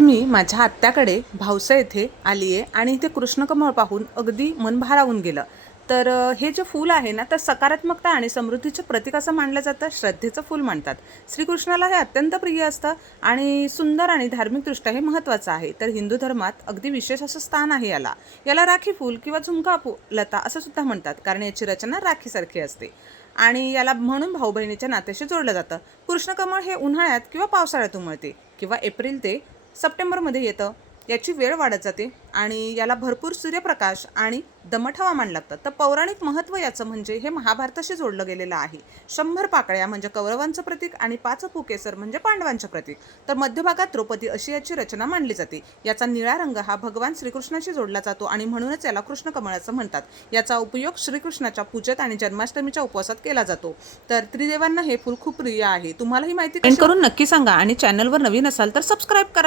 मी माझ्या आत्याकडे भावसा येथे आली आहे आणि इथे कृष्णकमळ पाहून अगदी मन भारावून गेलं. तर हे जे फूल आहे ना, तर सकारात्मकता आणि समृद्धीचं प्रतीक असं मानलं जातं. श्रद्धेचं फूल म्हणतात. श्रीकृष्णाला हे अत्यंत प्रिय असतं आणि सुंदर आणि धार्मिकदृष्ट्या हे महत्त्वाचं आहे. तर हिंदू धर्मात अगदी विशेष असं स्थान आहे याला. याला राखी फूल किंवा झुंका लता असं सुद्धा म्हणतात, कारण याची रचना राखीसारखी असते आणि याला म्हणून भाऊ बहिणीच्या नात्याशी जोडलं जातं. कृष्णकमळ हे उन्हाळ्यात किंवा पावसाळ्यात उमळते किंवा एप्रिल ते सप्टेंबरमध्ये येतं. याची वेळ वाढत जाते आणि याला भरपूर सूर्यप्रकाश आणि दमट हवामान लागतं. तर पौराणिक महत्त्व याचं म्हणजे हे महाभारताशी जोडलं गेलेलं आहे. 100 पाकळ्या म्हणजे कौरवांचं प्रतीक आणि 5 केसर म्हणजे पांडवांचं प्रतीक. तर मध्यभागात द्रौपदी अशी याची रचना मांडली जाते. याचा निळा रंग हा भगवान श्रीकृष्णाशी जोडला जातो आणि म्हणूनच याला कृष्णकमळ असं म्हणतात. याचा उपयोग श्रीकृष्णाच्या पूजेत आणि जन्माष्टमीच्या उपवासात केला जातो. तर त्रिदेवांना हे फूल खूप प्रिय आहे. तुम्हाला ही माहिती कमेंट करून नक्की सांगा आणि चॅनलवर नवीन असाल तर सबस्क्राईब करा.